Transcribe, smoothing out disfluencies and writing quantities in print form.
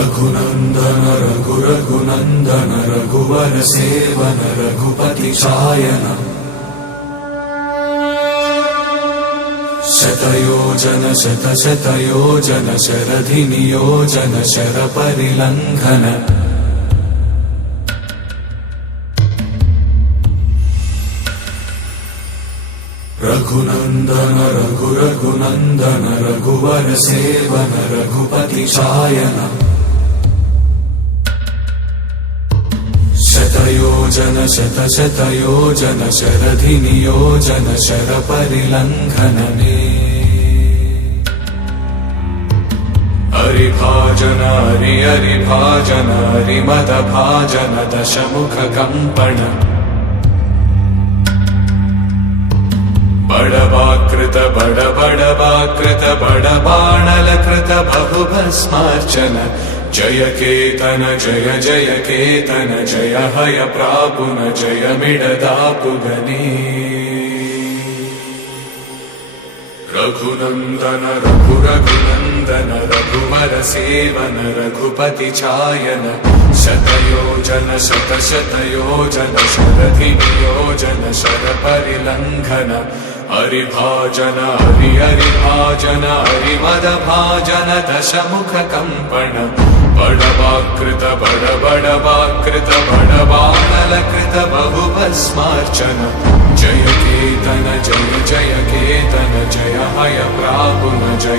रघुनंदन रघुनंदन रघुवर seven Raghupati चायन शतयोजन शतयोजन शरधि नियोजन sir परिलंघन Raghunandan Raghunandan रघुवर seven Raghupati चायन शतयोजन शतयोजन शरधि नियोजन sir परिलंघन हरिभाजन हरिभाजन हरिमद भाजन दशमुख कंपन बड़वाकृत बड़वाकृत बड़बाणलकृत बहुभस्मार्चन जय केतन जय जय केतन जय हय प्रापुन जय मिडदापुगनी रघुनंदन रघुनंदन रघुवर सेवन रघुपति चायन शतयोजन शतयोजन शरधि नियोजन शर परिलंघन हरिभाजन हरिभाजन हरिमद भाजन दशमुख कंपन बड़वाकृत बड़बाणलकृत बहुभस्मार्चन जय केतन जय जय केतन जय हय प्रापुन जय